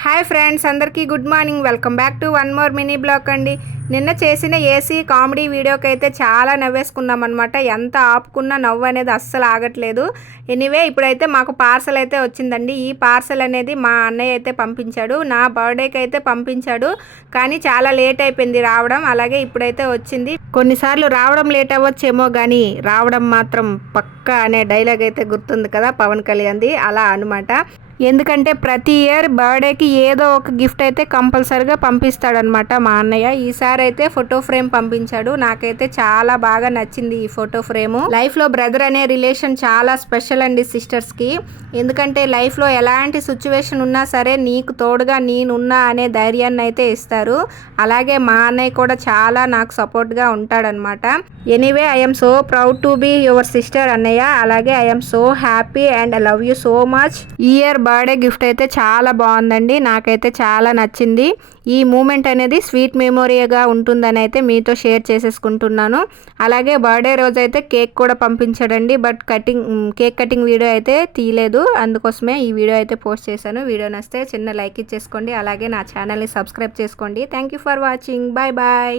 Hi friends అందరికీ good morning. Welcome back to one more mini vlog అండి. నిన్న చేసిన ఏసీ కామెడీ వీడియోకి అయితే చాలా నవ్వేసుకున్నాం అనమాట ఎంత ఆపుకున్నా నవ్వు అనేది అస్సలు ఆగట్లేదు. ఎనీవే ఇప్పుడైతే మాకు పార్సల్ అయితే వచ్చిందండి. ఈ పార్సల్ అనేది మా అన్నయ్య అయితే పంపించాడు. నా బర్త్డేకి అయితే పంపించాడు. కానీ చాలా లేట్ అయిపోయింది రావడం. అలాగే ఇప్పుడైతే వచ్చింది. కొన్నిసార్లు రావడం లేట్ అవ్వచ్చేమో కానీ రావడం మాత్రం పక్కా అనే డైలాగ్ అయితే గుర్తుంది కదా పవన్ కళ్యాణ్ది. అలా అనమాట ఎందుకంటే ప్రతి ఇయర్ బర్త్డేకి ఏదో ఒక గిఫ్ట్ అయితే కంపల్సరిగా పంపిస్తాడనమాట మా అన్నయ్య. ఈసారి అయితే ఫోటో ఫ్రేమ్ పంపించాడు. నాకైతే చాలా బాగా నచ్చింది ఈ ఫోటో ఫ్రేమ్. లైఫ్లో బ్రదర్ అనే రిలేషన్ చాలా స్పెషల్ అండి సిస్టర్స్కి ఎందుకంటే లైఫ్లో ఎలాంటి సిచ్యువేషన్ ఉన్నా సరే నీకు తోడుగా నేనున్నా అనే ధైర్యాన్ని అయితే ఇస్తారు. అలాగే మా అన్నయ్య కూడా చాలా నాకు సపోర్ట్గా ఉంటాడనమాట anyway I'm so proud to be your sister అన్నయ్య. అలాగే I'm so happy and I love you so much. Year birthday gift అయితే చాలా బాగుందండి. నాకైతే చాలా నచ్చింది. ఈ మూమెంట్ అనేది స్వీట్ మెమొరీగా ఉంటుందని అయితే మీతో షేర్ చేసేసుకుంటున్నాను. అలాగే బర్త్డే రోజు అయితే కేక్ కూడా పంపించాడండి. But cutting cake cutting video అయితే తీయలేదు. అందుకోసమే ఈ వీడియో అయితే పోస్ట్ చేశాను. వీడియో నచ్చితే చిన్న లైక్ ఇచ్చేసుకోండి. అలాగే నా ఛానల్ని సబ్స్క్రైబ్ చేసుకోండి. Thank you for watching. Bye bye.